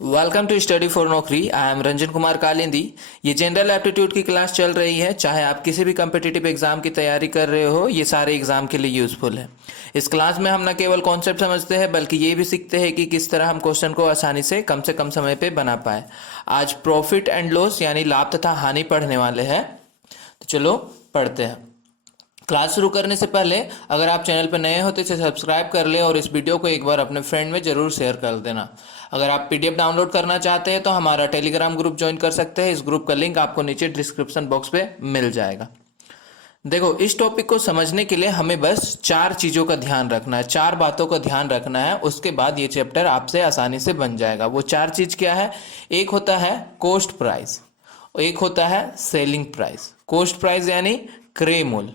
Welcome to study for नौकरी। I am Ranjan Kumar Kalindi. ये general aptitude की क्लास चल रही है। चाहे आप किसी भी कम्पिटिटिव एग्जाम की तैयारी कर रहे हो, ये सारे एग्जाम के लिए यूजफुल है। इस क्लास में हम न केवल कॉन्सेप्ट समझते हैं बल्कि ये भी सीखते हैं कि किस तरह हम क्वेश्चन को आसानी से कम समय पे बना पाए। आज प्रॉफिट एंड लॉस यानी लाभ तथा हानि पढ़ने वाले हैं, तो चलो पढ़ते हैं। क्लास शुरू करने से पहले अगर आप चैनल पर नए हो तो इसे सब्सक्राइब कर लें और इस वीडियो को एक बार अपने फ्रेंड में ज़रूर शेयर कर देना। अगर आप पीडीएफ डाउनलोड करना चाहते हैं तो हमारा टेलीग्राम ग्रुप ज्वाइन कर सकते हैं। इस ग्रुप का लिंक आपको नीचे डिस्क्रिप्शन बॉक्स पे मिल जाएगा। देखो, इस टॉपिक को समझने के लिए हमें बस 4 चीज़ों का ध्यान रखना है, 4 बातों का ध्यान रखना है। उसके बाद ये चैप्टर आपसे आसानी से बन जाएगा। वो 4 चीज़ क्या है? एक होता है कॉस्ट प्राइस, एक होता है सेलिंग प्राइस। कॉस्ट प्राइस यानी क्रय मूल्य,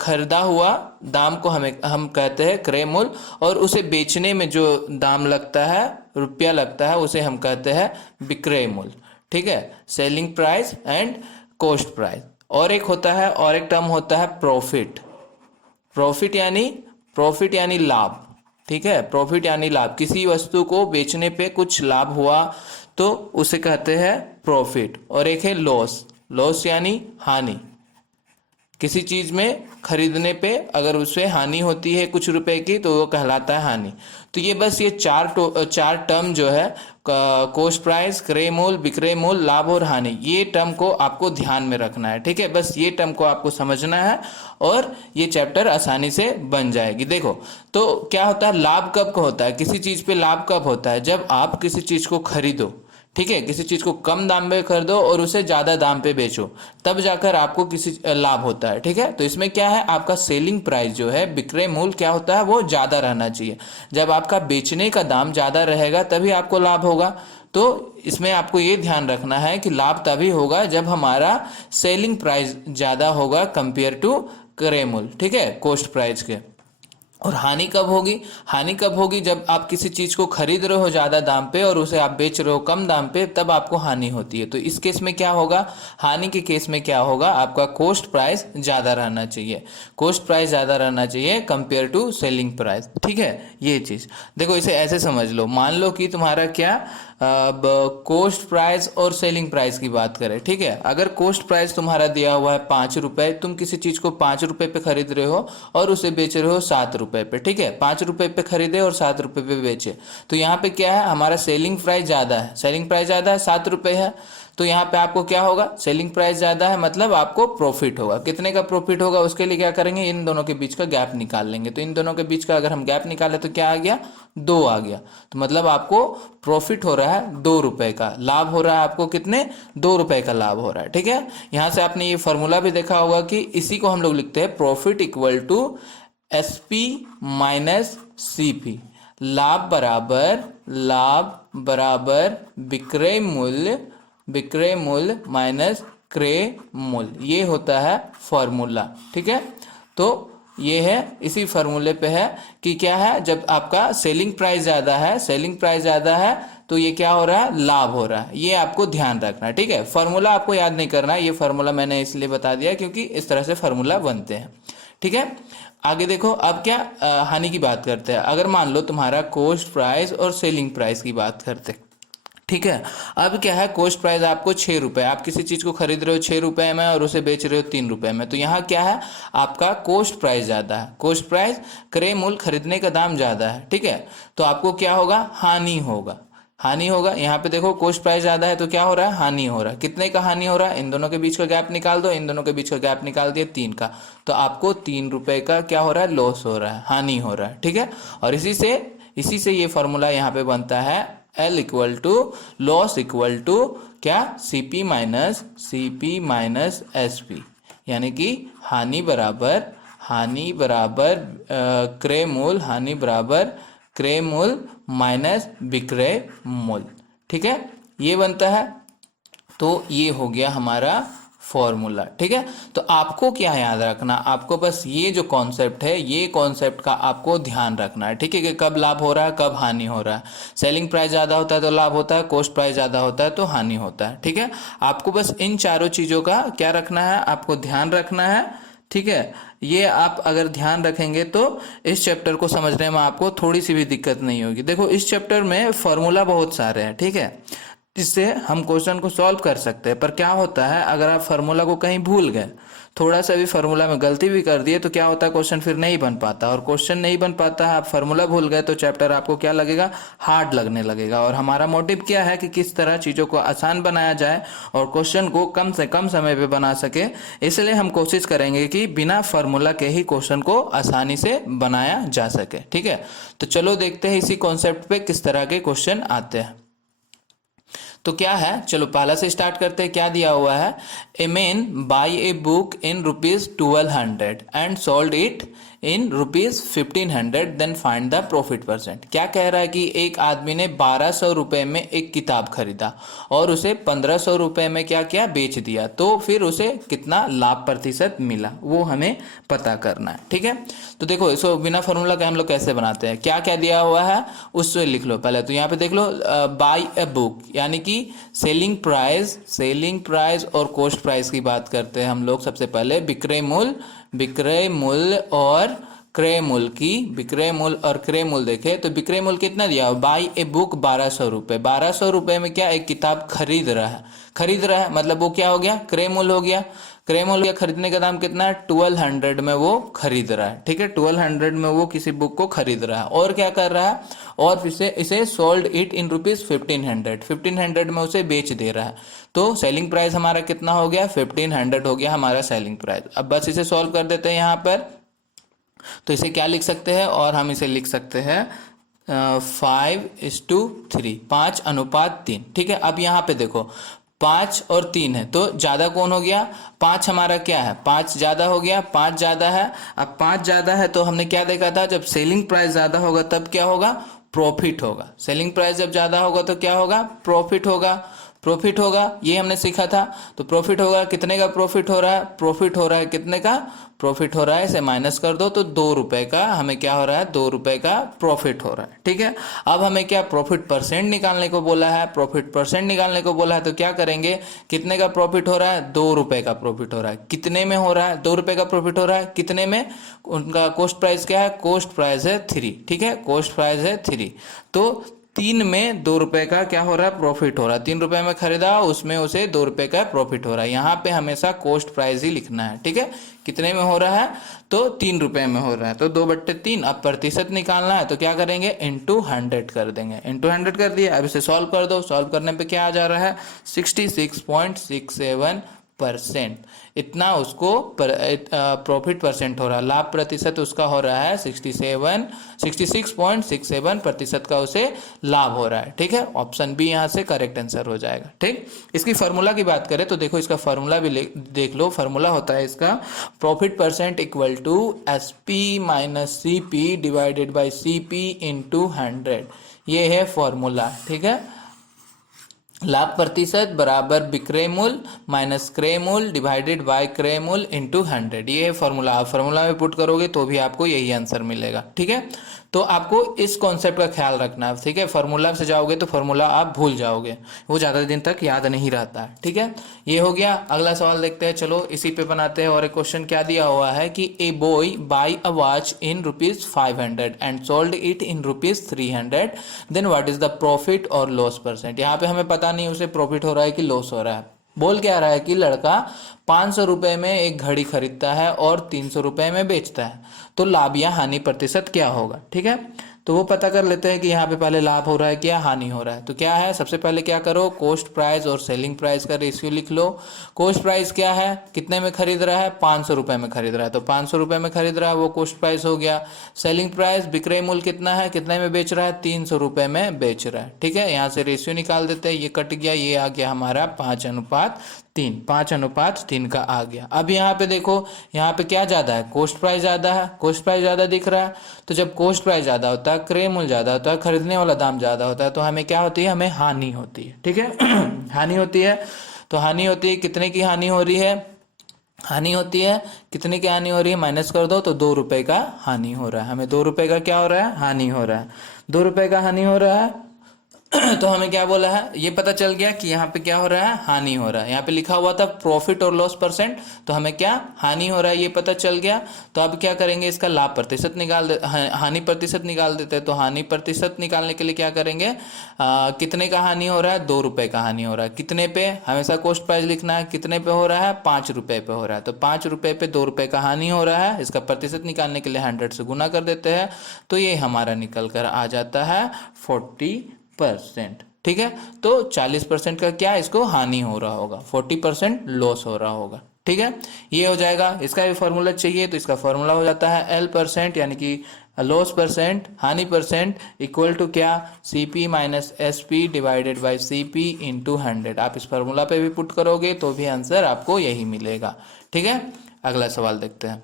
खरीदा हुआ दाम को हम कहते हैं क्रय मूल्य, और उसे बेचने में जो दाम लगता है, रुपया लगता है, उसे हम कहते हैं विक्रय मूल्य। ठीक है, selling price and cost price. और एक टर्म होता है प्रॉफिट। प्रॉफिट यानी लाभ। ठीक है, प्रॉफिट यानी लाभ। किसी वस्तु को बेचने पे कुछ लाभ हुआ तो उसे कहते हैं प्रॉफिट। और एक है लॉस यानी हानि। किसी चीज में खरीदने पे अगर उससे हानि होती है कुछ रुपए की तो वो कहलाता है हानि। तो ये बस ये चार टर्म जो है, कॉस्ट प्राइस, क्रय मूल्य, विक्रय मूल्य, लाभ और हानि, ये टर्म को आपको ध्यान में रखना है। ठीक है, बस ये टर्म को आपको समझना है और ये चैप्टर आसानी से बन जाएगी। देखो, तो क्या होता है, लाभ कब को होता है? किसी चीज पे लाभ कब होता है? जब आप किसी चीज को खरीदो। ठीक है, किसी चीज को कम दाम पे खरीदो और उसे ज्यादा दाम पे बेचो, तब जाकर आपको किसी लाभ होता है। ठीक है, तो इसमें क्या है, आपका सेलिंग प्राइस जो है, विक्रय मूल्य क्या होता है, वो ज्यादा रहना चाहिए। जब आपका बेचने का दाम ज्यादा रहेगा तभी आपको लाभ होगा। तो इसमें आपको ये ध्यान रखना है कि लाभ तभी होगा जब हमारा सेलिंग प्राइस ज्यादा होगा कंपेयर टू क्रय मूल्य। ठीक है, कॉस्ट प्राइस के। और हानि कब होगी? जब आप किसी चीज को खरीद रहे हो ज्यादा दाम पे और उसे आप बेच रहे हो कम दाम पे, तब आपको हानि होती है। तो इस केस में क्या होगा, हानि के केस में क्या होगा, आपका कॉस्ट प्राइस ज्यादा रहना चाहिए कंपेयर टू सेलिंग प्राइस। ठीक है, ये चीज देखो, इसे ऐसे समझ लो। मान लो कि तुम्हारा क्या, अब कॉस्ट प्राइस और सेलिंग प्राइस की बात करें। ठीक है, अगर कॉस्ट प्राइस तुम्हारा दिया हुआ है 5 रुपए, तुम किसी चीज को 5 रुपए पे खरीद रहे हो और उसे बेच रहे हो 7 रुपए पे। ठीक है, 5 रुपए पे खरीदे और 7 रुपए पे बेचे, तो यहाँ पे क्या है, हमारा सेलिंग प्राइस ज्यादा है, 7 रुपए है। तो यहाँ पे आपको क्या होगा, सेलिंग प्राइस ज्यादा है मतलब आपको प्रॉफिट होगा। कितने का प्रॉफिट होगा, उसके लिए क्या करेंगे, इन दोनों के बीच का गैप निकाल लेंगे। तो इन दोनों के बीच का अगर हम गैप निकाले तो क्या आ गया, 2 आ गया। तो मतलब आपको प्रॉफिट हो रहा है 2 रुपए का, लाभ हो रहा है आपको कितने, 2 रुपए का लाभ हो रहा है। ठीक है, यहाँ से आपने ये फॉर्मूला भी देखा होगा कि इसी को हम लोग लिखते हैं profit equal to SP minus CP। लाभ बराबर विक्रय मूल्य माइनस क्रय मूल्य, ये होता है फॉर्मूला। ठीक है, तो ये है, इसी फॉर्मूले पे है कि क्या है, जब आपका सेलिंग प्राइस ज्यादा है तो ये क्या हो रहा है, लाभ हो रहा है। ये आपको ध्यान रखना है। ठीक है, फॉर्मूला आपको याद नहीं करना है, ये फॉर्मूला मैंने इसलिए बता दिया क्योंकि इस तरह से फॉर्मूला बनते हैं। ठीक है, आगे देखो, अब क्या हानि की बात करते हैं। अगर मान लो तुम्हारा कॉस्ट प्राइस और सेलिंग प्राइस की बात करते हैं। ठीक है, अब क्या है, कॉस्ट प्राइस आपको 6 रुपए, आप किसी चीज को खरीद रहे हो 6 रुपए में और उसे बेच रहे हो 3 रुपए में, तो यहाँ क्या है, आपका कॉस्ट प्राइस ज्यादा है। कॉस्ट प्राइस, क्रय मूल्य, खरीदने का दाम ज्यादा है। ठीक है, तो आपको क्या होगा, हानि होगा। यहाँ पे देखो, कॉस्ट प्राइस ज्यादा है तो क्या हो रहा है, हानि हो रहा है। कितने का हानि हो रहा है, इन दोनों के बीच का गैप निकाल दो, इन दोनों के बीच का गैप निकाल दिया 3 का, तो आपको 3 रुपए का क्या हो रहा है, लॉस हो रहा है, हानि हो रहा है। ठीक है, और इसी से ये फॉर्मूला यहाँ पे बनता है, L equal to loss equal to क्या, CP माइनस SP, यानी कि हानि बराबर क्रय मूल्य माइनस विक्रय मूल्य। ठीक है, ये बनता है। तो ये हो गया हमारा फॉर्मूला। ठीक है, तो आपको क्या याद रखना, आपको बस ये जो कॉन्सेप्ट है, ये कॉन्सेप्ट का आपको ध्यान रखना है। ठीक है, कि कब लाभ हो रहा है, कब हानि हो रहा है। सेलिंग प्राइस ज्यादा होता है तो लाभ होता है, कॉस्ट प्राइस ज्यादा होता है तो हानि होता है। ठीक है, आपको बस इन चारों चीजों का क्या रखना है, आपको ध्यान रखना है, ठीक है, ये आप अगर ध्यान रखेंगे तो इस चैप्टर को समझने में आपको थोड़ी सी भी दिक्कत नहीं होगी। देखो इस चैप्टर में फॉर्मूला बहुत सारे हैं, ठीक है, जिससे हम क्वेश्चन को सॉल्व कर सकते हैं। पर क्या होता है, अगर आप फार्मूला को कहीं भूल गए, थोड़ा सा भी फार्मूला में गलती भी कर दिए, तो क्या होता है, क्वेश्चन फिर नहीं बन पाता। और क्वेश्चन नहीं बन पाता है, आप फार्मूला भूल गए, तो चैप्टर आपको क्या लगेगा, हार्ड लगने लगेगा। और हमारा मोटिव क्या है कि किस तरह चीज़ों को आसान बनाया जाए और क्वेश्चन को कम से कम समय पे बना सके। इसलिए हम कोशिश करेंगे कि बिना फार्मूला के ही क्वेश्चन को आसानी से बनाया जा सके। ठीक है, तो चलो देखते हैं इसी कॉन्सेप्ट पे किस तरह के क्वेश्चन आते हैं। तो क्या है, चलो पहला से स्टार्ट करते हैं। क्या दिया हुआ है, a man buy a book in ₹1200 and sold it in ₹1500, then find the profit percent. क्या कह रहा है कि एक आदमी ने 1200 रुपये में एक किताब खरीदा और उसे 1500 रुपये में क्या किया, बेच दिया, तो फिर उसे कितना लाभ प्रतिशत मिला, वो हमें पता करना है। ठीक है, तो देखो इसको बिना फॉर्मूला के हम लोग कैसे बनाते हैं, क्या क्या दिया हुआ है उससे लिख लो पहले। तो यहाँ पे देख लो, बाई ए बुक यानी कि सेलिंग प्राइस और कॉस्ट प्राइस की बात करते हैं हम लोग। सबसे पहले विक्रय मूल्य और क्रय मूल्य और क्रय मूल्य देखे तो विक्रय मूल्य कितना दिया हो, बाई ए बुक 1200 रुपये। 1200 रुपये में क्या, एक किताब खरीद रहा है, मतलब वो क्या हो गया, क्रय मूल्य हो गया। क्रय मूल्य खरीदने का दाम कितना है, 1200 में वो खरीद रहा है। ठीक है, 1200 में वो किसी बुक को खरीद रहा है। और क्या कर रहा है, और फिर इसे सोल्ड इट इन ₹1500 में उसे बेच दे रहा है। तो सेलिंग प्राइस हमारा कितना हो गया, 1500 हो गया हमारा सेलिंग प्राइस। अब बस इसे सॉल्व कर देते हैं यहाँ पर। तो इसे क्या लिख सकते हैं, और हम इसे लिख सकते हैं 5:3, 5:3। ठीक है, अब यहाँ पे देखो 5 और 3 है, तो ज़्यादा कौन हो गया, 5 हमारा क्या है, 5 ज़्यादा हो गया, 5 ज़्यादा है। अब 5 ज़्यादा है तो हमने क्या देखा था, जब सेलिंग प्राइस ज़्यादा होगा तब क्या होगा, प्रॉफिट होगा। सेलिंग प्राइस जब ज़्यादा होगा तो क्या होगा, प्रॉफिट होगा, ये हमने सीखा था। तो प्रॉफिट होगा, कितने का प्रॉफिट हो रहा है, कितने का प्रॉफिट हो रहा है, इसे माइनस कर दो तो 2 रुपए का हमें क्या हो रहा है, 2 रुपए का प्रॉफिट हो रहा है। ठीक है, अब हमें क्या प्रॉफिट परसेंट निकालने को बोला है, तो क्या करेंगे, कितने का प्रॉफिट हो रहा है, 2 रुपए का प्रॉफिट हो रहा है। कितने में हो रहा है, 2 रुपए का प्रॉफिट हो रहा है, कितने में, उनका कॉस्ट प्राइस क्या है, कॉस्ट प्राइस है 3। ठीक है, कॉस्ट प्राइस है 3, तो 3 में 2 रुपए का क्या हो रहा है, प्रॉफिट हो रहा है। 3 रुपए में खरीदा, उसमें उसे 2 रुपए का प्रॉफिट हो रहा है। यहाँ पे हमेशा कॉस्ट प्राइस ही लिखना है। ठीक है, कितने में हो रहा है, तो 3 रुपए में हो रहा है, तो 2/3। अब प्रतिशत निकालना है तो क्या करेंगे, इंटू 100 कर देंगे, इंटू 100 कर दिया। अब इसे सॉल्व कर दो, सॉल्व करने पे क्या आ जा रहा है, 66.67%। इतना उसको प्रॉफिट परसेंट हो रहा है, लाभ प्रतिशत उसका हो रहा है 66.67% का उसे लाभ हो रहा है। ठीक है, ऑप्शन बी यहाँ से करेक्ट आंसर हो जाएगा। ठीक, इसकी फार्मूला की बात करें तो देखो इसका फार्मूला भी देख लो। फार्मूला होता है इसका, profit percent equal to SP minus CP divided by CP into 100, ये है फॉर्मूला। ठीक है, लाभ प्रतिशत बराबर विक्रय मूल्य माइनस क्रय मूल्य डिवाइडेड बाय क्रय मूल्य इंटू 100, ये है फॉर्मूला। आप फॉर्मूला में पुट करोगे तो भी आपको यही आंसर मिलेगा। ठीक है, तो आपको इस कॉन्सेप्ट का ख्याल रखना है। ठीक है, फार्मूला से जाओगे तो फार्मूला आप भूल जाओगे, वो ज़्यादा दिन तक याद नहीं रहता है। ठीक है, ये हो गया। अगला सवाल देखते हैं, चलो इसी पे बनाते हैं। और एक क्वेश्चन क्या दिया हुआ है कि a boy buy a watch in ₹500 and sold it in ₹300, then what is the profit और लॉस परसेंट। यहाँ पे हमें पता नहीं उसे प्रॉफिट हो रहा है कि लॉस हो रहा है। बोल क्या रहा है कि लड़का 500 रुपये में एक घड़ी खरीदता है और 300 रुपये में बेचता है, तो लाभ या हानि प्रतिशत क्या होगा। ठीक है, तो वो पता कर लेते हैं कि यहाँ पे पहले लाभ हो रहा है क्या हानि हो रहा है। तो क्या है, सबसे पहले क्या करो, कॉस्ट प्राइस और सेलिंग प्राइस का रेशियो लिख लो। कॉस्ट प्राइस क्या है, कितने में खरीद रहा है, 500 रुपये में खरीद रहा है, तो 500 रुपये में खरीद रहा है, वो कॉस्ट प्राइस हो गया। सेलिंग प्राइस, विक्रय मूल्य कितना है, कितने में बेच रहा है, 300 रुपये में बेच रहा है। ठीक है, यहाँ से रेशियो निकाल देते हैं, ये कट गया, ये आ गया हमारा 5:3 का आ गया। अब यहाँ पे देखो, यहाँ पे क्या ज़्यादा है, कॉस्ट प्राइस ज़्यादा है, कॉस्ट प्राइस ज़्यादा दिख रहा है। तो जब कॉस्ट प्राइस ज़्यादा होता है, क्रय मूल्य ज़्यादा होता है, खरीदने वाला दाम ज़्यादा होता है, तो हमें क्या होती है, हमें हानि होती है। ठीक है हानि होती है, तो हानि होती है, कितने की हानि हो रही है, कितने की हानि हो रही है, माइनस कर दो तो 2 रुपए का हानि हो रहा है। हमें 2 रुपए का क्या हो रहा है, हानि हो रहा है। 2 रुपए का हानि हो रहा है, तो हमें क्या बोला है, ये पता चल गया कि यहाँ पे क्या हो रहा है, हानि हो रहा है। यहाँ पे लिखा हुआ था प्रॉफिट और लॉस परसेंट, तो हमें क्या हानि हो रहा है ये पता चल गया। तो अब क्या करेंगे, इसका लाभ प्रतिशत निकाल दे, हानि प्रतिशत निकाल देते हैं। तो हानि प्रतिशत निकालने के लिए क्या करेंगे, कितने का हानि हो रहा है, 2 रुपए का हानि हो रहा है। कितने पे, हमेशा कॉस्ट प्राइस लिखना है, कितने पे हो रहा है, 5 रुपए पे हो रहा है। तो 5 रुपए पे 2 रुपए का हानि हो रहा है, इसका प्रतिशत निकालने के लिए 100 से गुना कर देते हैं। तो ये हमारा निकल कर आ जाता है 40%। ठीक है, तो 40% का क्या इसको हानि हो रहा होगा, 40% लॉस हो रहा होगा। ठीक है, ये हो जाएगा। इसका भी फॉर्मूला चाहिए, तो इसका फॉर्मूला हो जाता है L% यानी कि लॉस परसेंट, हानि परसेंट इक्वल टू क्या, CP minus SP divided by CP into 100। आप इस फॉर्मूला पे भी पुट करोगे तो भी आंसर आपको यही मिलेगा। ठीक है, अगला सवाल देखते हैं।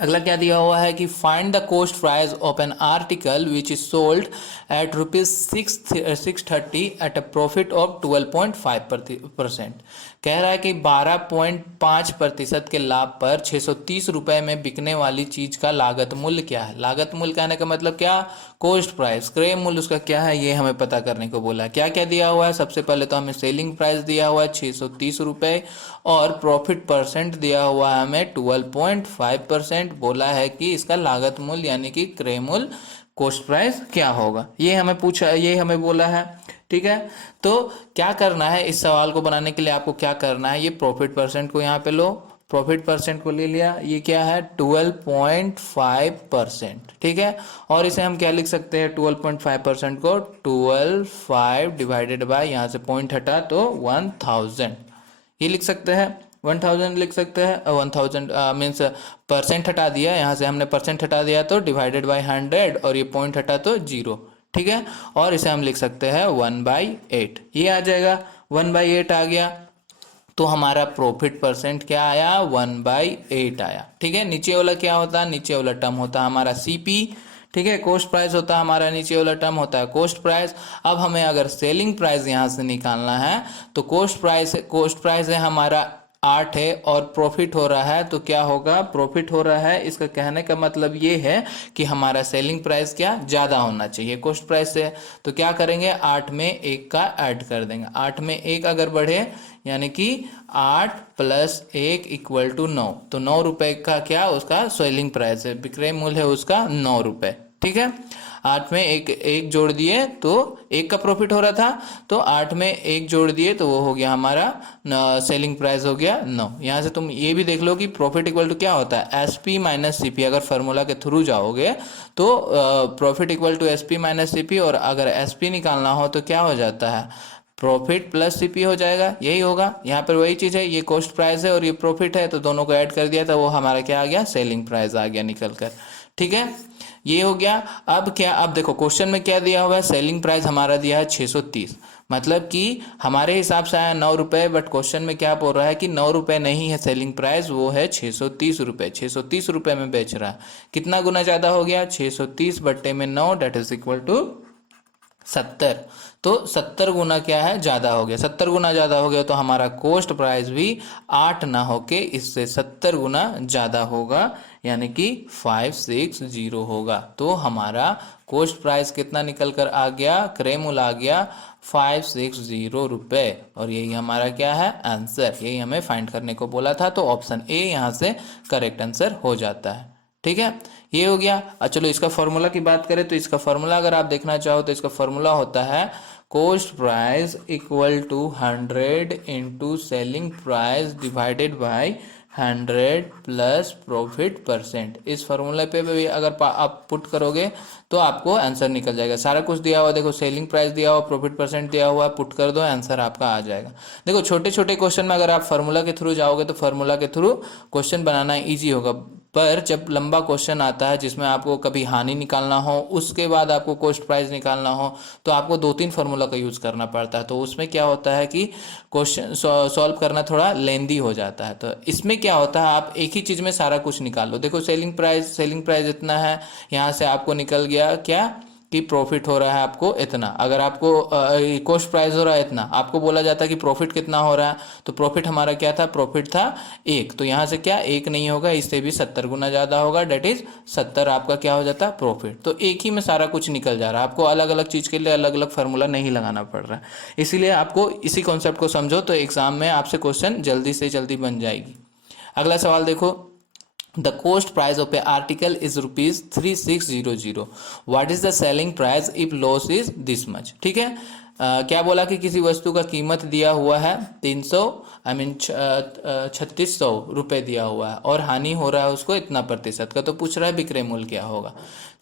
अगला क्या दिया हुआ है कि find the cost price of an article which is sold at ₹630 at a profit of 12.5%। कह रहा है कि 12.5% के लाभ पर 630 रुपए में बिकने वाली चीज का लागत मूल्य क्या है। लागत मूल्य कहने का मतलब क्या, कॉस्ट प्राइस, क्रय मूल्य उसका क्या है, ये हमें पता करने को बोला है। क्या क्या दिया हुआ है, सबसे पहले तो हमें सेलिंग प्राइस दिया हुआ है 630 रुपए, और प्रॉफिट परसेंट दिया हुआ है हमें 12.5%। बोला है कि इसका लागत मूल्य यानी कि क्रय मूल्य, कॉस्ट प्राइस क्या होगा, ये हमें पूछा, ये हमें बोला है। ठीक है, तो क्या करना है, इस सवाल को बनाने के लिए आपको क्या करना है, ये प्रॉफिट परसेंट को यहाँ पे लो, प्रॉफिट परसेंट को ले लिया, ये क्या है 12.5%। ठीक है, और इसे हम क्या लिख सकते हैं, 12.5% को 12.5 डिवाइडेड बाय, यहाँ से पॉइंट हटा तो 1000, ये लिख सकते हैं, 1000 लिख सकते हैं। 1000 मीन्स परसेंट हटा दिया, यहाँ से हमने परसेंट हटा दिया तो डिवाइडेड बाय 100, और ये पॉइंट हटा तो 0। ठीक है, और इसे हम लिख सकते हैं 1/8, ये आ जाएगा, 1/8 आ गया। तो हमारा प्रॉफिट परसेंट क्या आया, 1/8 आया। ठीक है, नीचे वाला क्या होता है, नीचे वाला टर्म होता है हमारा CP। ठीक है, कॉस्ट प्राइस होता है हमारा, नीचे वाला टर्म होता है कॉस्ट प्राइस। अब हमें अगर सेलिंग प्राइस यहाँ से निकालना है, तो कॉस्ट प्राइस है हमारा 8 है, और प्रॉफिट हो रहा है, तो क्या होगा, प्रॉफिट हो रहा है, इसका कहने का मतलब ये है कि हमारा सेलिंग प्राइस क्या ज़्यादा होना चाहिए कॉस्ट प्राइस से। तो क्या करेंगे, 8 में 1 का ऐड कर देंगे, 8 में 1 अगर बढ़े यानी कि 8 + 1 = 9, तो 9 रुपए का क्या उसका सेलिंग प्राइस है, विक्रय मूल्य है उसका 9 रुपए। ठीक है, 8 में एक जोड़ दिए तो 1 का प्रॉफिट हो रहा था, तो 8 में 1 जोड़ दिए तो वो हो गया हमारा सेलिंग प्राइस हो गया 9। यहाँ से तुम ये भी देख लो कि प्रॉफिट इक्वल टू क्या होता है, SP माइनस CP। अगर फार्मूला के थ्रू जाओगे तो profit equal to SP minus CP, और अगर SP निकालना हो तो क्या हो जाता है, प्रॉफिट प्लस CP हो जाएगा, यही होगा। यहाँ पर वही चीज़ है, ये कॉस्ट प्राइस है और ये प्रॉफिट है, तो दोनों को ऐड कर दिया तो वो हमारा क्या आ गया, सेलिंग प्राइस आ गया निकल कर। ठीक है, ये हो गया। अब क्या, अब देखो क्वेश्चन में क्या दिया हुआ है, सेलिंग प्राइस हमारा दिया है 630, मतलब कि हमारे हिसाब से आया 9 रुपए, बट क्वेश्चन में क्या बोल रहा है कि 9 रुपए नहीं है सेलिंग प्राइस, वो है 630 रुपए। 630 रुपए में बेच रहा है, कितना गुना ज़्यादा हो गया, 630/9 डेट इज इक्वल टू 70। तो 70 गुना क्या है, ज़्यादा हो गया, 70 गुना ज़्यादा हो गया, तो हमारा कॉस्ट प्राइस भी 8 ना होके इससे 70 गुना ज़्यादा होगा, यानी कि 560 होगा। तो हमारा कॉस्ट प्राइस कितना निकल कर आ गया, क्रय मूल्य आ गया 560 रुपये, और यही हमारा क्या है, आंसर, यही हमें फाइंड करने को बोला था। तो ऑप्शन ए यहाँ से करेक्ट आंसर हो जाता है। ठीक है, ये हो गया। चलो इसका फॉर्मूला की बात करें तो इसका फॉर्मूला अगर आप देखना चाहो तो इसका फॉर्मूला होता है cost price equal to 100 into selling price divided by 100 plus profit percent. इस फॉर्मूले पे भी अगर आप पुट करोगे तो आपको आंसर निकल जाएगा। सारा कुछ दिया हुआ, देखो सेलिंग प्राइस दिया हुआ, प्रॉफिट परसेंट दिया हुआ, पुट कर दो, आंसर आपका आ जाएगा। देखो छोटे छोटे क्वेश्चन में अगर आप फार्मूला के थ्रू जाओगे तो फार्मूला के थ्रू क्वेश्चन बनाना ईजी होगा, पर जब लंबा क्वेश्चन आता है जिसमें आपको कभी हानि निकालना हो, उसके बाद आपको कॉस्ट प्राइस निकालना हो, तो आपको 2-3 फार्मूला का यूज़ करना पड़ता है। तो उसमें क्या होता है कि क्वेश्चन सॉल्व करना थोड़ा लेंदी हो जाता है। तो इसमें क्या होता है, आप एक ही चीज़ में सारा कुछ निकाल लो। देखो सेलिंग प्राइस इतना है, यहाँ से आपको निकल गया क्या, कि प्रॉफिट हो रहा है आपको इतना, अगर आपको कॉस्ट प्राइस हो रहा है इतना, आपको बोला जाता है कि प्रॉफिट कितना हो रहा है, तो प्रॉफिट हमारा क्या था, प्रॉफिट था 1, तो यहाँ से क्या 1 नहीं होगा, इससे भी 70 गुना ज़्यादा होगा, डेट इज 70 आपका क्या हो जाता है प्रॉफिट। तो एक ही में सारा कुछ निकल जा रहा है, आपको अलग अलग चीज़ के लिए अलग अलग फार्मूला नहीं लगाना पड़ रहा है। इसीलिए आपको इसी कॉन्सेप्ट को समझो तो एग्जाम में आपसे क्वेश्चन जल्दी से जल्दी बन जाएगी। अगला सवाल देखो, the cost price of A article is ₹3600। What is the selling price if loss is this much. ठीक है, क्या बोला कि किसी वस्तु का कीमत दिया हुआ है 3600 रुपये दिया हुआ है और हानि हो रहा है उसको इतना प्रतिशत का, तो पूछ रहा है विक्रय मूल्य क्या होगा।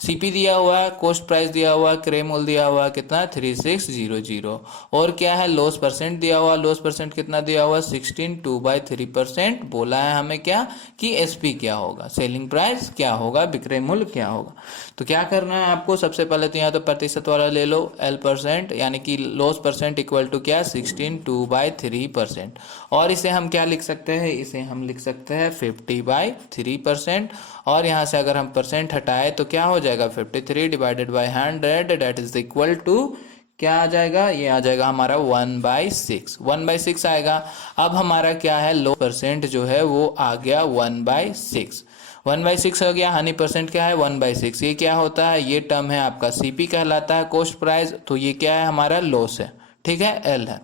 सीपी दिया हुआ है, कॉस्ट प्राइस दिया हुआ है, क्रय मूल्य दिया हुआ है कितना 3600, और क्या है लॉस परसेंट दिया हुआ, लॉस परसेंट कितना दिया हुआ 16/3%। बोला है हमें क्या कि एसपी क्या होगा, सेलिंग प्राइस क्या होगा, विक्रय मूल्य क्या होगा। तो क्या करना है आपको, सबसे पहले तो यहाँ तो प्रतिशत वाला ले लो L%, यानी कि लॉस परसेंट इक्वल टू क्या 16/3%, और इसे हम क्या लिख सकते हैं, इसे हम लिख सकते हैं 50/3%, और यहाँ से अगर हम परसेंट हटाए तो क्या हो जाएगा 53 divided by 100, that is equal to क्या आ जाएगा, ये आ जाएगा हमारा 1/6, 1/6 आएगा। अब हमारा क्या है लो परसेंट जो है वो आ गया 1/6, 1/6 हो गया, हानि परसेंट क्या है 1/6, ये क्या होता है, ये टर्म है आपका सीपी कहलाता है कॉस्ट प्राइस, तो ये क्या है हमारा लॉस है, ठीक है एल है।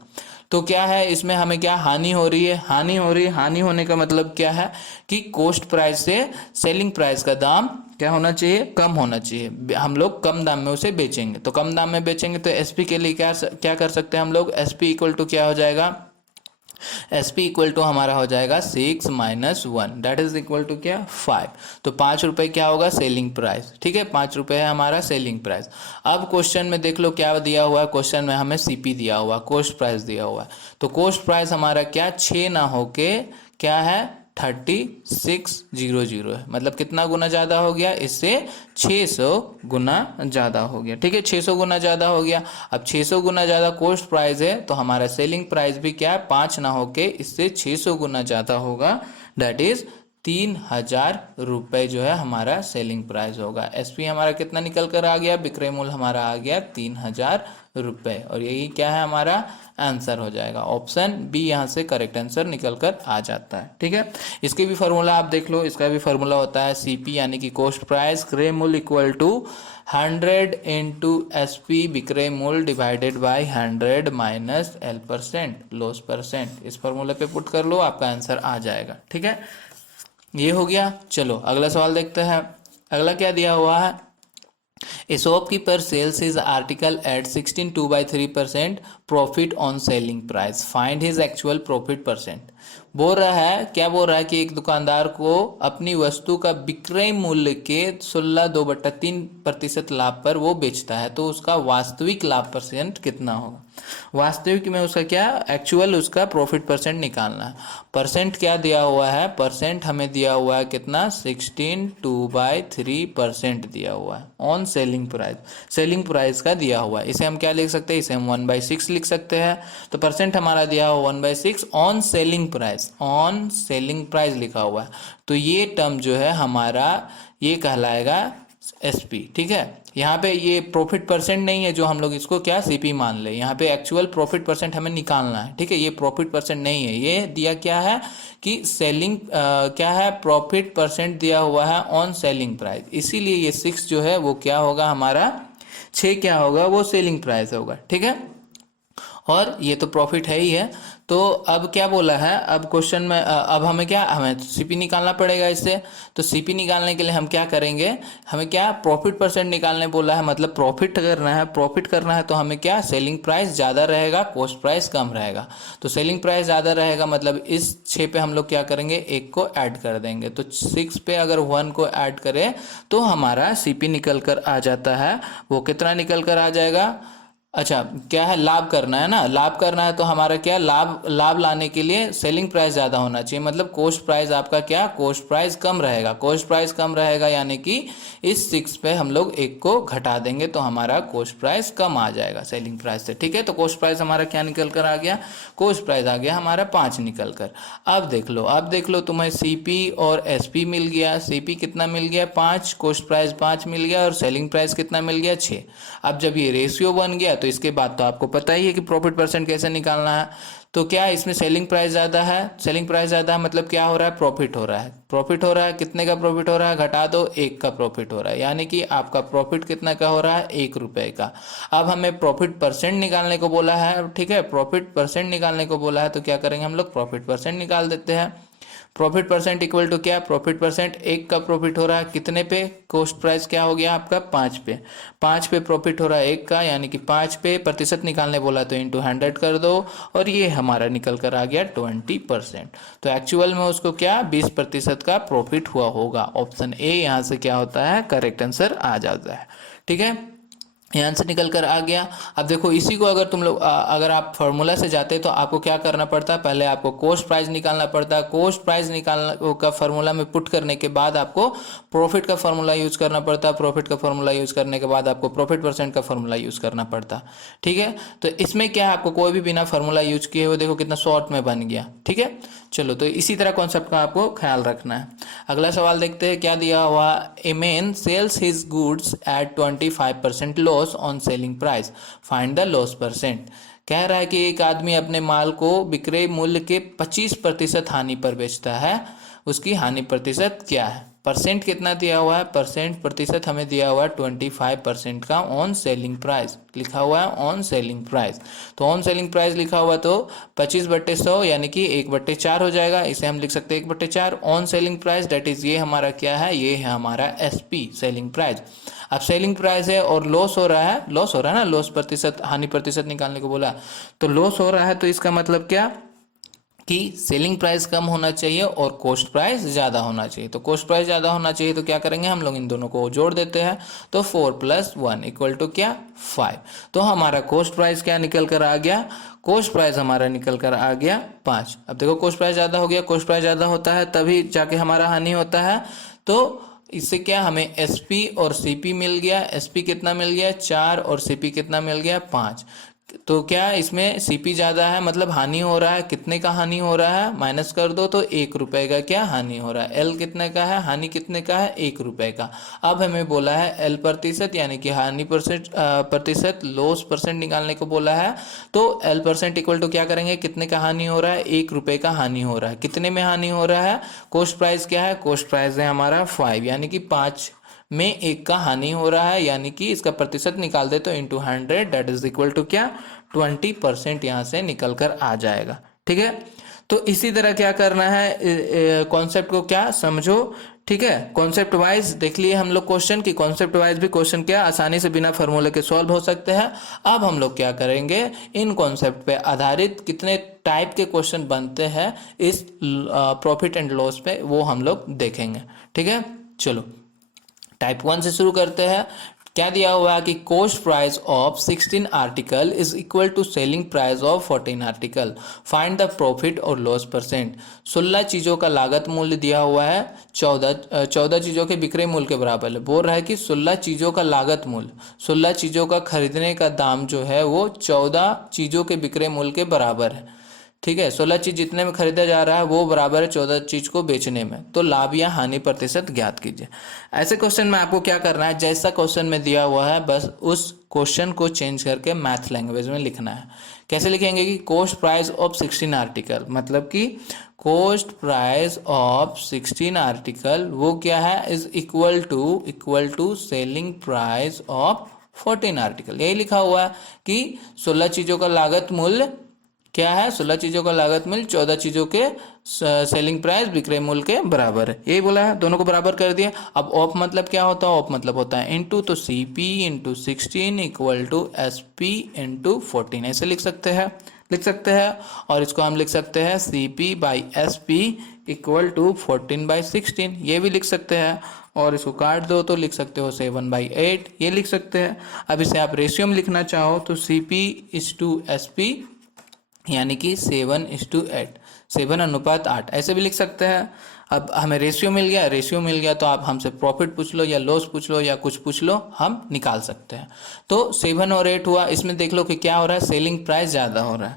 तो क्या है इसमें हमें क्या हानि हो रही है, हानि हो रही है, हानि होने का मतलब क्या है कि कॉस्ट प्राइस से सेलिंग प्राइस का दाम क्या होना चाहिए, कम होना चाहिए, हम लोग कम दाम में उसे बेचेंगे, तो कम दाम में बेचेंगे तो एसपी के लिए क्या कर सकते हैं हम लोग, एसपी इक्वल टू क्या हो जाएगा, एसपी इक्वल टू हमारा हो जाएगा 6 - 1, दैट इज इक्वल टू क्या 5, तो 5 रुपये क्या होगा सेलिंग प्राइस, ठीक है 5 रुपये है हमारा सेलिंग प्राइस। अब क्वेश्चन में देख लो क्या दिया हुआ है, क्वेश्चन में हमें सीपी दिया हुआ है, कॉस्ट प्राइस दिया हुआ है, तो कॉस्ट प्राइस हमारा क्या 6 ना होके क्या है 3600 है, मतलब कितना गुना ज़्यादा हो गया, इससे 600 गुना ज़्यादा हो गया, ठीक है 600 गुना ज़्यादा हो गया। अब 600 गुना ज़्यादा कॉस्ट प्राइस है तो हमारा सेलिंग प्राइस भी क्या है 5 ना होके इससे 600 गुना ज़्यादा होगा, दैट इज 3000 रुपये जो है हमारा सेलिंग प्राइस होगा। एसपी हमारा कितना निकल कर आ गया, विक्रय मूल्य हमारा आ गया 3000 रुपये, और यही क्या है हमारा आंसर हो जाएगा, ऑप्शन बी यहाँ से करेक्ट आंसर निकल कर आ जाता है। ठीक है, इसके भी फार्मूला आप देख लो, इसका भी फार्मूला होता है सीपी यानी कि कॉस्ट प्राइस क्रय मूल्य इक्वल टू 100 इंटू एसपी विक्रय मूल्य divided by 100 minus L% loss percent, इस फार्मूले पे पुट कर लो आपका आंसर आ जाएगा। ठीक है, ये हो गया। चलो अगला सवाल देखते हैं, अगला क्या दिया हुआ है, A shopkeeper sells his article at 16/3% profit on selling price. Find his actual profit percent. बोल रहा है, क्या बोल रहा है कि एक दुकानदार को अपनी वस्तु का विक्रय मूल्य के 16/2/3% लाभ पर वो बेचता है, तो उसका वास्तविक लाभ परसेंट कितना होगा। वास्तविक में उसका क्या एक्चुअल उसका प्रॉफिट परसेंट निकालना है। परसेंट क्या दिया हुआ है, परसेंट हमें दिया हुआ है कितना 16/2/3% दिया हुआ है on selling price, selling price का दिया हुआ है, इसे हम क्या लिख सकते हैं, इसे हम 1/6 लिख सकते हैं। तो परसेंट हमारा दिया हुआ 1/6 on selling price, on selling price लिखा हुआ है, तो ये टर्म जो है हमारा ये कहलाएगा एसपी। ठीक है, यहाँ पे ये प्रॉफिट परसेंट नहीं है जो हम लोग इसको क्या सीपी मान ले, यहाँ पे एक्चुअल प्रॉफिट परसेंट हमें निकालना है। ठीक है, ये प्रॉफिट परसेंट नहीं है, ये दिया क्या है कि सेलिंग क्या है प्रॉफिट परसेंट दिया हुआ है ऑन सेलिंग प्राइस, इसीलिए ये 6 जो है वो क्या होगा हमारा 6 क्या होगा वो सेलिंग प्राइस होगा। ठीक है, और ये तो प्रॉफिट है ही है। तो अब क्या बोला है, अब क्वेश्चन में अब हमें क्या, हमें सीपी निकालना पड़ेगा इससे, तो सीपी निकालने के लिए हम क्या करेंगे, हमें क्या प्रॉफिट परसेंट निकालने बोला है, मतलब प्रॉफिट करना है, प्रॉफिट करना है तो हमें क्या सेलिंग प्राइस ज़्यादा रहेगा कॉस्ट प्राइस कम रहेगा, तो सेलिंग प्राइस ज़्यादा रहेगा मतलब इस 6 पे हम लोग क्या करेंगे 1 को ऐड कर देंगे, तो 6 पे अगर 1 को ऐड करें तो हमारा सीपी निकल कर आ जाता है, वो कितना निकल कर आ जाएगा अच्छा, क्या है, लाभ करना है ना, लाभ करना है तो हमारा क्या, लाभ लाभ लाने के लिए सेलिंग प्राइस ज़्यादा होना चाहिए, मतलब कोस्ट प्राइस आपका क्या, कोस्ट प्राइस कम रहेगा, कोस्ट प्राइस कम रहेगा यानी कि इस 6 पे हम लोग एक को घटा देंगे तो हमारा कोस्ट प्राइस कम आ जाएगा सेलिंग प्राइस से। ठीक है, तो कोस्ट प्राइस हमारा क्या निकल कर आ गया, कोस्ट प्राइस आ गया हमारा 5 निकल कर। अब देख लो तुम्हें सीपी और एसपी मिल गया, सीपी कितना मिल गया 5, कोस्ट प्राइस 5 मिल गया और सेलिंग प्राइस कितना मिल गया 6। अब जब ये रेशियो बन गया तो इसके बाद तो आपको पता ही है कि प्रॉफिट परसेंट कैसे निकालना है। तो क्या इसमें सेलिंग प्राइस ज़्यादा है, सेलिंग प्राइस ज़्यादा है मतलब क्या हो रहा है, प्रॉफिट हो रहा है, प्रॉफिट हो रहा है, कितने का प्रॉफिट हो रहा है, घटा दो 1 का प्रॉफिट हो रहा है, यानी कि आपका प्रॉफिट कितना का हो रहा है, 1 रुपये का। अब हमें प्रॉफिट परसेंट निकालने को बोला है, ठीक है, प्रॉफिट परसेंट निकालने को बोला है तो क्या करेंगे हम लोग, प्रॉफिट परसेंट निकाल देते हैं। प्रॉफिट परसेंट इक्वल टू क्या, प्रॉफिट परसेंट 1 का प्रॉफिट हो रहा है कितने पे, कोस्ट प्राइस क्या हो गया आपका 5 पे, 5 पे प्रॉफिट हो रहा है 1 का, यानी कि 5 पे प्रतिशत निकालने बोला तो इंटू 100 कर दो और ये हमारा निकल कर आ गया 20%। तो एक्चुअल में उसको क्या 20% का प्रॉफिट हुआ होगा। ऑप्शन ए यहाँ से क्या होता है, करेक्ट आंसर आ जाता है। ठीक है, यहाँ से निकल कर आ गया। अब देखो इसी को अगर तुम लोग अगर आप फॉर्मूला से जाते तो आपको क्या करना पड़ता है, पहले आपको कोस्ट प्राइस निकालना पड़ता है, कोस्ट प्राइस निकालना का फॉर्मूला में पुट करने के बाद आपको प्रॉफिट का फॉर्मूला यूज करना पड़ता है, प्रॉफिट का फॉर्मूला यूज करने के बाद आपको प्रॉफिट परसेंट का फॉर्मूला यूज करना पड़ता। ठीक है, तो इसमें क्या है, आपको कोई भी बिना फॉर्मूला यूज किए हुए देखो कितना शॉर्ट में बन गया। ठीक है, चलो तो इसी तरह कॉन्सेप्ट का आपको ख्याल रखना है। अगला सवाल देखते हैं क्या दिया हुआ, a man sales his goods at 25% loss on selling price, find the loss percent. कह रहा है कि एक आदमी अपने माल को विक्रय मूल्य के 25% हानि पर बेचता है, उसकी हानि प्रतिशत क्या है, परसेंट कितना दिया हुआ है, परसेंट प्रतिशत हमें दिया हुआ है 25% का ऑन सेलिंग प्राइस, लिखा हुआ है ऑन सेलिंग प्राइस। तो ऑन सेलिंग प्राइस लिखा हुआ तो 25/100 यानी कि 1/4 हो जाएगा, इसे हम लिख सकते हैं 1/4 on selling price, that is ये हमारा क्या है, ये है हमारा एसपी सेलिंग प्राइस। अब सेलिंग प्राइस है और लॉस हो रहा है, लॉस हो रहा है ना, लॉस प्रतिशत हानि प्रतिशत निकालने को बोला, तो लॉस हो रहा है तो इसका मतलब क्या कि सेलिंग प्राइस कम होना चाहिए और कोस्ट प्राइस ज़्यादा होना चाहिए। तो कोस्ट प्राइस ज़्यादा होना चाहिए तो क्या करेंगे हम लोग इन दोनों को जोड़ देते हैं, तो 4 + 1 इक्वल टू क्या 5। तो हमारा कोस्ट प्राइस क्या निकल कर आ गया, कोस्ट प्राइस हमारा निकल कर आ गया 5। अब देखो कोस्ट प्राइस ज़्यादा हो गया, कोस्ट प्राइस ज़्यादा होता है तभी जाके हमारा हानि होता है, तो इससे क्या हमें एसपी और सीपी मिल गया, एसपी कितना मिल गया 4 और सीपी कितना मिल गया 5। तो क्या इसमें सीपी ज़्यादा है मतलब हानि हो रहा है, कितने का हानि हो रहा है, माइनस कर दो तो 1 रुपये का क्या हानि हो रहा है, एल कितने का है, हानि कितने का है 1 रुपये का। अब हमें बोला है एल प्रतिशत यानी कि हानि प्रतिशत लॉस परसेंट निकालने को बोला है, तो एल परसेंट इक्वल टू क्या करेंगे, कितने का हानि हो रहा है 1 रुपये का हानि हो रहा है, कितने में हानि हो रहा है, कोस्ट प्राइस क्या है, कोस्ट प्राइस है हमारा 5 यानी कि 5 में 1 का हानि हो रहा है, यानी कि इसका प्रतिशत निकाल दे तो into 100 that is equal to क्या 20% यहाँ से निकल कर आ जाएगा। ठीक है, तो इसी तरह क्या करना है, कॉन्सेप्ट को क्या समझो। ठीक है, कॉन्सेप्ट वाइज देख लिए हम लोग क्वेश्चन की, कॉन्सेप्ट वाइज भी क्वेश्चन क्या आसानी से बिना फॉर्मूले के सॉल्व हो सकते हैं। अब हम लोग क्या करेंगे, इन कॉन्सेप्ट पे आधारित कितने टाइप के क्वेश्चन बनते हैं इस प्रॉफिट एंड लॉस पे, वो हम लोग देखेंगे। ठीक है, चलो टाइप 1 से शुरू करते हैं। क्या दिया हुआ है कि cost price of 16 article is equal to selling price of 14 article, find the profit और लॉस परसेंट। 16 चीज़ों का लागत मूल्य दिया हुआ है, 14 चीज़ों के विक्रय मूल्य के बराबर है। बोल रहा है कि 16 चीज़ों का लागत मूल्य, 16 चीज़ों का खरीदने का दाम जो है वो 14 चीज़ों के विक्रय मूल्य के बराबर है। ठीक है, 16 चीज जितने में खरीदा जा रहा है वो बराबर है 14 चीज को बेचने में, तो लाभ या हानि प्रतिशत ज्ञात कीजिए। ऐसे क्वेश्चन में आपको क्या करना है, जैसा क्वेश्चन में दिया हुआ है बस उस क्वेश्चन को चेंज करके मैथ लैंग्वेज में लिखना है। कैसे लिखेंगे कि कोस्ट प्राइस ऑफ 16 आर्टिकल, मतलब कि कोस्ट प्राइस ऑफ 16 आर्टिकल वो क्या है, is equal to selling price of 14 article. यही लिखा हुआ है कि 16 चीजों का लागत मूल्य क्या है, 16 चीज़ों का लागत मूल्य 14 चीज़ों के सेलिंग प्राइस विक्रय मूल्य के बराबर है, यही बोला है, दोनों को बराबर कर दिया। अब ऑफ मतलब क्या होता है, ऑफ मतलब होता है इनटू, तो C P into 16 equal to S P into 14, ऐसे लिख सकते हैं। और इसको हम लिख सकते हैं C P by S P equal to 14/16, ये भी लिख सकते हैं। और इसको काट दो तो लिख सकते हो 7/8, ये लिख सकते हैं। अब इसे आप रेशियो में लिखना चाहो तो C P is to S P यानी कि 7:8, 7:8 ऐसे भी लिख सकते हैं। अब हमें रेशियो मिल गया तो आप हमसे प्रॉफिट पूछ लो या लॉस पूछ लो या कुछ पूछ लो, हम निकाल सकते हैं। तो 7 और 8 हुआ, इसमें देख लो कि क्या हो रहा है, सेलिंग प्राइस ज़्यादा हो रहा है,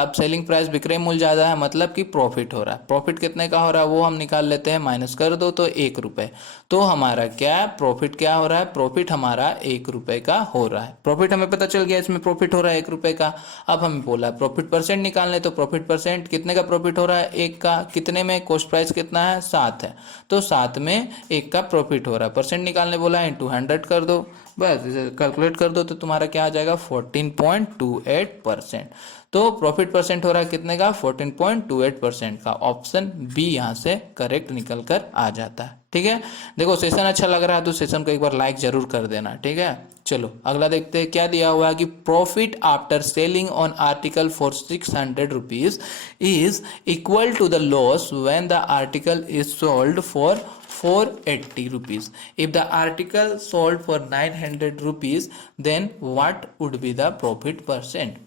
अब सेलिंग प्राइस विक्रय मूल्य ज़्यादा है, मतलब कि प्रॉफिट हो रहा है। प्रॉफिट कितने का हो रहा है वो हम निकाल लेते हैं, माइनस कर दो तो 1 रुपये। तो हमारा क्या प्रॉफिट क्या हो रहा है, प्रॉफिट हमारा 1 रुपये का हो रहा है। प्रॉफिट हमें पता चल गया, इसमें प्रॉफिट हो रहा है 1 रुपये का। अब हमें बोला प्रॉफिट परसेंट निकालने, तो प्रॉफिट परसेंट कितने का प्रॉफिट हो रहा है, 1 का। कितने में, कॉस्ट प्राइस कितना है, 7 है, तो 7 में 1 का प्रॉफिट हो रहा है। परसेंट निकालने बोला है, इंटू 100 कर दो, बस कैलकुलेट कर दो तो तुम्हारा क्या आ जाएगा, 14.28%। तो प्रॉफिट परसेंट हो रहा है कितने का, 14.28% का। ऑप्शन बी यहाँ से करेक्ट निकल कर आ जाता है। ठीक है, देखो सेशन अच्छा लग रहा है तो सेशन को एक बार लाइक जरूर कर देना। ठीक है, चलो अगला देखते हैं क्या दिया हुआ है कि profit after selling on article for 600 rupees is equal to the loss when the article is sold for 480 rupees. If the article sold for 900 rupees, then what would be the profit percent?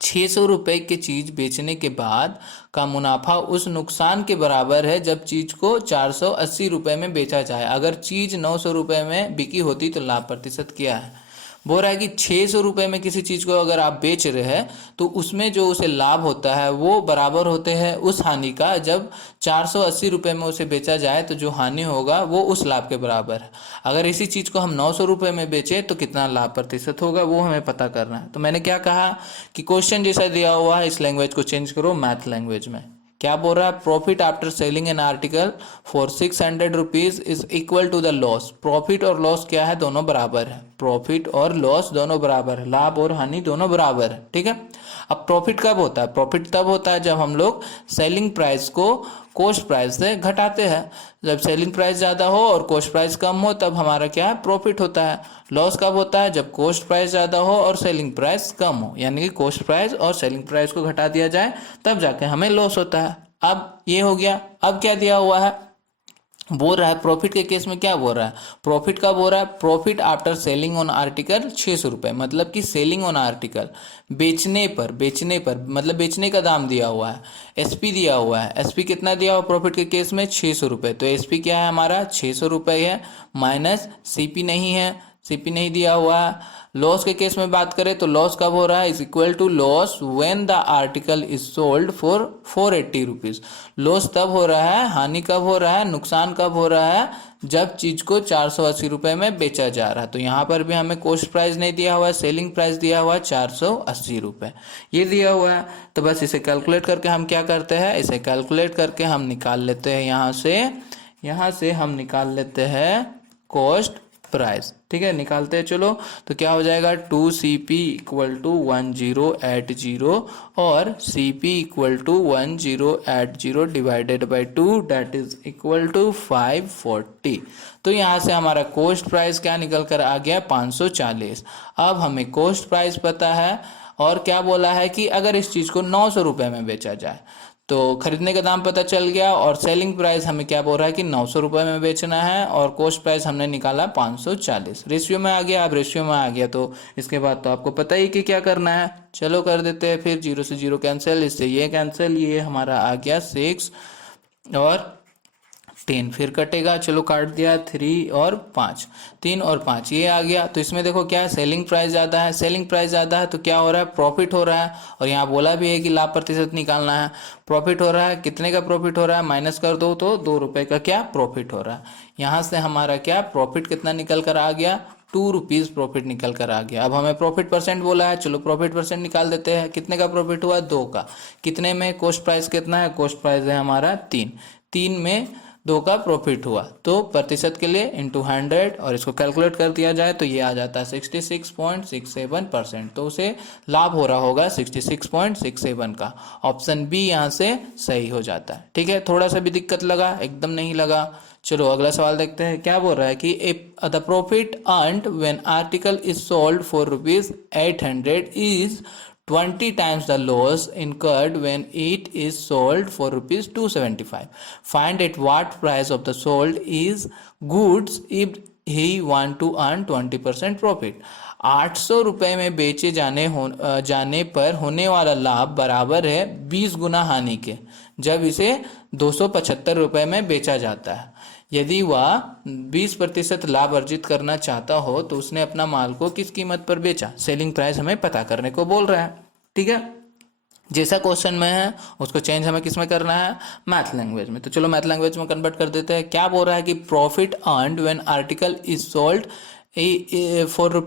600 रुपये की चीज़ बेचने के बाद का मुनाफा उस नुकसान के बराबर है जब चीज़ को 480 रुपये में बेचा जाए। अगर चीज़ 900 रुपये में बिकी होती तो लाभ प्रतिशत क्या है। बोल रहा है कि 600 रुपये में किसी चीज़ को अगर आप बेच रहे हैं तो उसमें जो उसे लाभ होता है वो बराबर होते हैं उस हानि का जब 480 रुपये में उसे बेचा जाए, तो जो हानि होगा वो उस लाभ के बराबर है। अगर इसी चीज़ को हम 900 रुपये में बेचें तो कितना लाभ प्रतिशत होगा वो हमें पता करना है। तो मैंने क्या कहा कि क्वेश्चन जैसा दिया हुआ है इस लैंग्वेज को चेंज करो मैथ लैंग्वेज में। क्या बोल रहा है, profit after selling an article for 600 rupees is equal to the loss. Profit और लॉस क्या है, दोनों बराबर है, प्रॉफिट और लॉस दोनों बराबर है, लाभ और हानि दोनों बराबर है। ठीक है, अब प्रॉफिट कब होता है, प्रॉफिट तब होता है जब हम लोग सेलिंग प्राइस को कॉस्ट प्राइस से घटाते हैं। जब सेलिंग प्राइस ज़्यादा हो और कॉस्ट प्राइस कम हो तब हमारा क्या है, प्रॉफिट होता है। लॉस कब होता है, जब कॉस्ट प्राइस ज़्यादा हो और सेलिंग प्राइस कम हो, यानी कि कॉस्ट प्राइस और सेलिंग प्राइस को घटा दिया जाए तब जाके हमें लॉस होता है। अब ये हो गया। अब क्या दिया हुआ है, बोल रहा है प्रॉफिट के केस में क्या बोल रहा है, प्रॉफिट का बोल रहा है profit after selling on article 600 रुपये, मतलब कि सेलिंग ऑन आर्टिकल बेचने पर मतलब बेचने का दाम दिया हुआ है, एसपी दिया हुआ है। एसपी कितना दिया हुआ प्रॉफिट के केस में, 600 रुपये। तो एसपी क्या है हमारा, 600 रुपये है, माइनस सीपी नहीं है, सीपी नहीं दिया हुआ है। लॉस के केस में बात करें तो लॉस कब हो रहा है, is equal to loss when the article is sold for 480 rupees. Loss तब हो रहा है, हानि कब हो रहा है, नुकसान कब हो रहा है, जब चीज को 480 रुपये में बेचा जा रहा है। तो यहाँ पर भी हमें कॉस्ट प्राइस नहीं दिया हुआ है, सेलिंग प्राइस दिया हुआ है 480 रुपये, ये दिया हुआ है। तो बस इसे कैलकुलेट करके हम क्या करते हैं, इसे कैलकुलेट करके हम निकाल लेते हैं यहाँ से हम निकाल लेते हैं कॉस्ट प्राइस। ठीक है, निकालते हैं चलो। तो क्या हो जाएगा, 2CP इक्वल टू 1080 और CP equal to 1080 divided by 2 that is equal to 540। तो यहाँ से हमारा कॉस्ट प्राइस क्या निकल कर आ गया, 540। अब हमें कॉस्ट प्राइस पता है और क्या बोला है कि अगर इस चीज़ को 900 रुपये में बेचा जाए तो खरीदने का दाम पता चल गया, और सेलिंग प्राइस हमें क्या बोल रहा है कि 900 रुपये में बेचना है, और कॉस्ट प्राइस हमने निकाला 540। रेशियो में आ गया। अब रेशियो में आ गया तो इसके बाद तो आपको पता ही कि क्या करना है, चलो कर देते हैं फिर। 0 से 0 कैंसिल, इससे ये कैंसिल, ये हमारा आ गया 6 और 10, फिर कटेगा, चलो काट दिया 3 और 5, 3 और 5 ये आ गया। तो इसमें देखो क्या है, सेलिंग प्राइस ज़्यादा है, सेलिंग प्राइस ज़्यादा है तो क्या हो रहा है, प्रॉफिट हो रहा है। और यहाँ बोला भी है कि लाभ प्रतिशत निकालना है, प्रॉफिट हो रहा है, कितने का प्रॉफिट हो रहा है, माइनस कर दो तो 2 रुपये का क्या प्रॉफिट हो रहा है। यहाँ से हमारा क्या प्रॉफिट कितना निकल कर आ गया, 2 रुपीज़ प्रॉफिट निकल कर आ गया। अब हमें प्रॉफिट परसेंट बोला है, चलो प्रॉफिट परसेंट निकाल देते हैं। कितने का प्रॉफिट हुआ, 2 का। कितने में, कॉस्ट प्राइस कितना है, कॉस्ट प्राइस है हमारा 3 में 2 का प्रॉफिट हुआ, तो प्रतिशत के लिए इंटू 100 और इसको कैलकुलेट कर दिया जाए तो ये आ जाता है 66.67%। तो उसे लाभ हो रहा होगा 66.67 का। ऑप्शन बी यहाँ से सही हो जाता है। ठीक है, थोड़ा सा भी दिक्कत लगा? एकदम नहीं लगा। चलो अगला सवाल देखते हैं। क्या बोल रहा है कि the profit earned when article is sold for ₹800 is 20 times the loss incurred when it is sold for ₹275. Find at what price of the sold is goods if he want to earn 20% profit. 800 रुपये में बेचे जाने पर होने वाला लाभ बराबर है 20 गुना हानि के, जब इसे 275 रुपये में बेचा जाता है। यदि वह 20% लाभ अर्जित करना चाहता हो तो उसने अपना माल को किस कीमत पर बेचा? सेलिंग प्राइस हमें पता करने को बोल रहा है। ठीक है, जैसा क्वेश्चन में है उसको चेंज हमें किस में करना है? मैथ लैंग्वेज में। तो चलो मैथ लैंग्वेज में कन्वर्ट कर देते हैं। क्या बोल रहा है कि profit earned when article is sold for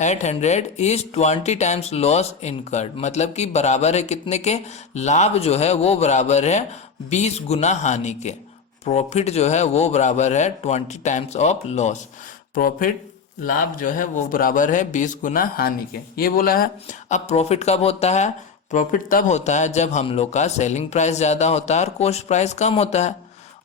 ₹800 is 20 times loss incurred, मतलब कि बराबर है कितने के? लाभ जो है वो बराबर है 20 गुना हानि के। प्रॉफिट जो है वो बराबर है 20 टाइम्स ऑफ लॉस। प्रॉफिट लाभ जो है वो बराबर है 20 गुना हानि के, ये बोला है। अब प्रॉफिट कब होता है? प्रॉफिट तब होता है जब हम लोग का सेलिंग प्राइस ज़्यादा होता है और कॉस्ट प्राइस कम होता है।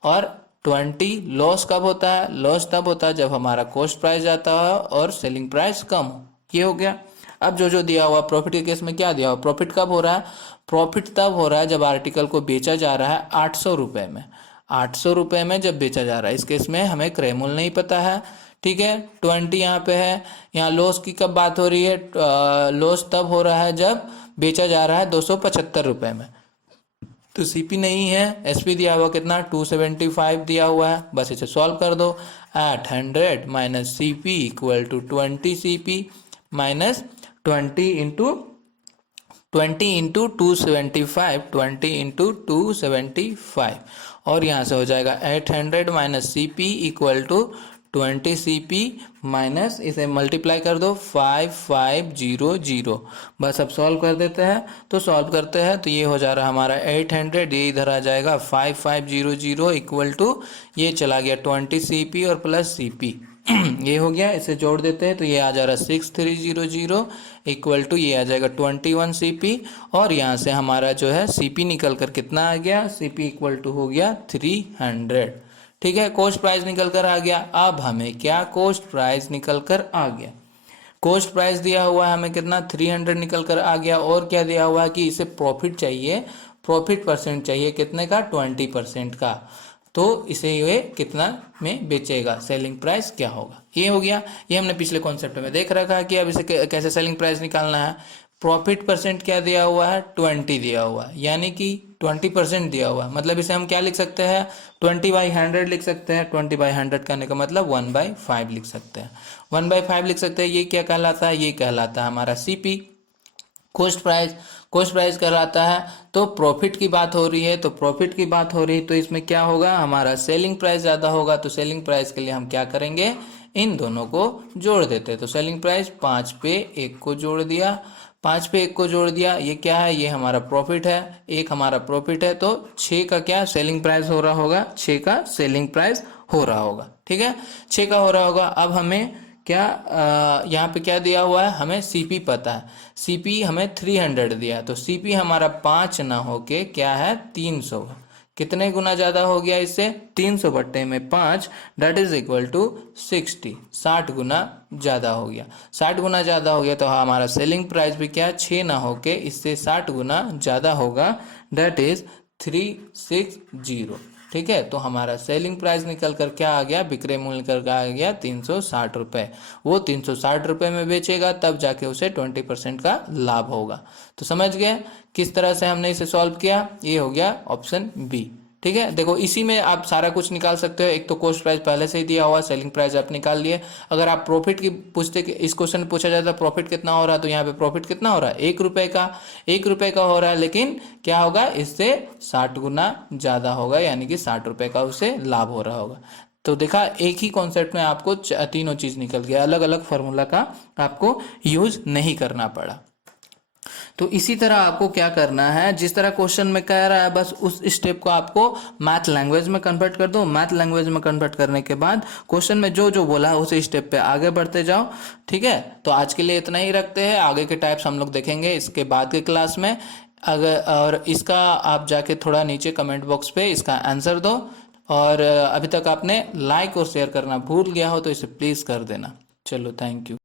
और 20 लॉस कब होता है? लॉस तब होता है जब हमारा कॉस्ट प्राइस ज़्यादा हो और सेलिंग प्राइस कम हो। ये हो गया। अब जो दिया हुआ प्रॉफिट के केस में क्या दिया हुआ? प्रॉफिट कब हो रहा है? प्रॉफिट तब हो रहा है जब आर्टिकल को बेचा जा रहा है 800 रुपये में। 800 रुपये में जब बेचा जा रहा है, इस केस में हमें क्रय मूल्य नहीं पता है। ठीक है, 20 यहाँ पे है। यहाँ लॉस की कब बात हो रही है? लॉस तब हो रहा है जब बेचा जा रहा है 275 रुपये में। तो सीपी नहीं है, एसपी दिया हुआ कितना? 275 दिया हुआ है। बस इसे सॉल्व कर दो। 800 minus CP equal to 20 CP minus 20 into 275, 20 into 275, और यहाँ से हो जाएगा 800 minus C P equal to 20 C P minus, इसे मल्टीप्लाई कर दो 5500। बस अब सॉल्व कर देते हैं। तो सॉल्व करते हैं तो ये हो जा रहा है हमारा 800, ये इधर आ जाएगा 5500 इक्वल टू, ये चला गया 20 सी पी और प्लस सी पी, ये हो गया। इसे जोड़ देते हैं तो ये आ जा रहा 6300 इक्वल टू, ये आ जाएगा 21 सीपी, और यहाँ से हमारा जो है सीपी निकल कर कितना आ गया? सीपी इक्वल टू हो गया 300। ठीक है, कॉस्ट प्राइस निकल कर आ गया। अब हमें क्या? कॉस्ट प्राइस निकल कर आ गया। कॉस्ट प्राइस दिया हुआ है हमें कितना? 300 निकल कर आ गया। और क्या दिया हुआ है कि इसे प्रॉफिट चाहिए, प्रॉफिट परसेंट चाहिए कितने का? 20% का। तो इसे ये कितना में बेचेगा? सेलिंग प्राइस क्या होगा? ये हो गया। ये हमने पिछले कॉन्सेप्ट में देख रखा है कि अब इसे कैसे सेलिंग प्राइस निकालना है। प्रॉफिट परसेंट क्या दिया हुआ है? 20 दिया हुआ है, यानी कि 20% दिया हुआ है। मतलब इसे हम क्या लिख सकते हैं? 20/100 लिख सकते हैं। 20/100 करने का मतलब 1/5 लिख सकते हैं। 1/5 लिख सकते हैं। ये क्या कहलाता है? ये कहलाता है हमारा CP, cost price. Cost price कहलाता है। तो प्रॉफिट की बात हो रही है, तो प्रॉफिट की बात हो रही है तो इसमें क्या होगा? हमारा सेलिंग प्राइस ज़्यादा होगा। तो सेलिंग प्राइस के लिए हम क्या करेंगे? इन दोनों को जोड़ देते हैं। तो सेलिंग प्राइस 5 पे 1 को जोड़ दिया, 5 पे 1 को जोड़ दिया। ये क्या है? ये हमारा प्रॉफिट है, 1 हमारा प्रॉफिट है। तो 6 का क्या सेलिंग प्राइस हो रहा होगा? 6 का सेलिंग प्राइस हो रहा होगा। ठीक है, 6 का हो रहा होगा। अब हमें क्या यहाँ पे क्या दिया हुआ है? हमें सीपी पता है। सीपी हमें 300 दिया, तो सीपी हमारा 5 ना होके क्या है? 300। कितने गुना ज़्यादा हो गया इससे? 300 बट्टे में 5 डेट इज इक्वल टू 60 गुना ज़्यादा हो गया। 60 गुना ज़्यादा हो गया तो हमारा सेलिंग प्राइस भी क्या? 6 ना होके इससे 60 गुना ज़्यादा होगा, डेट इज 360। ठीक है, तो हमारा सेलिंग प्राइस निकल कर क्या आ गया? विक्रय मूल्य निकल कर आ गया 360 रुपये। वो 360 रुपये में बेचेगा, तब जाके उसे 20% का लाभ होगा। तो समझ गए किस तरह से हमने इसे सॉल्व किया? ये हो गया ऑप्शन बी। ठीक है, देखो इसी में आप सारा कुछ निकाल सकते हो। एक तो कॉस्ट प्राइस पहले से ही दिया हुआ, सेलिंग प्राइस आप निकाल लिए। अगर आप प्रॉफिट की पूछते, इस क्वेश्चन में पूछा जाता है प्रॉफिट कितना हो रहा है, तो यहाँ पे प्रॉफिट कितना हो रहा है? 1 रुपये का। 1 रुपये का हो रहा है, लेकिन क्या होगा? इससे 60 गुना ज़्यादा होगा, यानी कि 60 रुपये का उसे लाभ हो रहा होगा। तो देखा, एक ही कॉन्सेप्ट में आपको तीनों चीज़ निकल गया, अलग अलग फार्मूला का आपको यूज नहीं करना पड़ा। तो इसी तरह आपको क्या करना है, जिस तरह क्वेश्चन में कह रहा है बस उस स्टेप को आपको मैथ लैंग्वेज में कन्वर्ट कर दो। मैथ लैंग्वेज में कन्वर्ट करने के बाद क्वेश्चन में जो जो बोला है उसी स्टेप पे आगे बढ़ते जाओ। ठीक है, तो आज के लिए इतना ही रखते हैं, आगे के टाइप्स हम लोग देखेंगे इसके बाद के क्लास में। अगर और इसका आप जाके थोड़ा नीचे कमेंट बॉक्स पे इसका आंसर दो, और अभी तक आपने लाइक और शेयर करना भूल गया हो तो इसे प्लीज़ कर देना। चलो, थैंक यू।